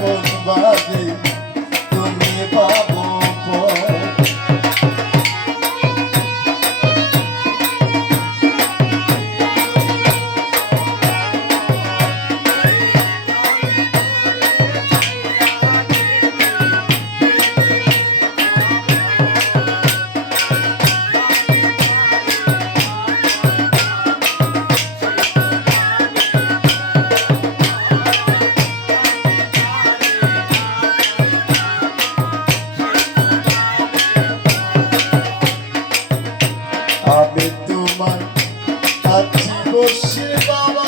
Oh. আমি তোমার কাছে বসে বাবা।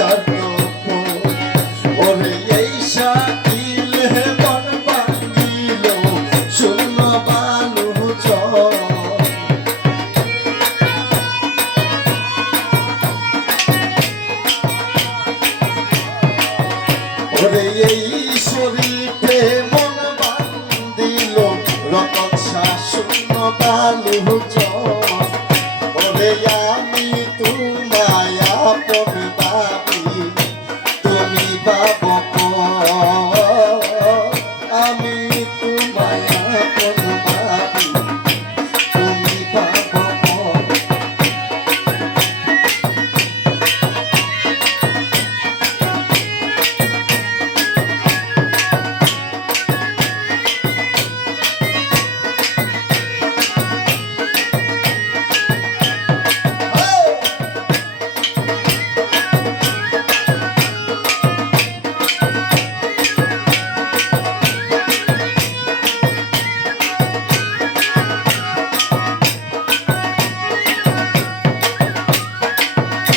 তুমি ভাবি তুমি বাবু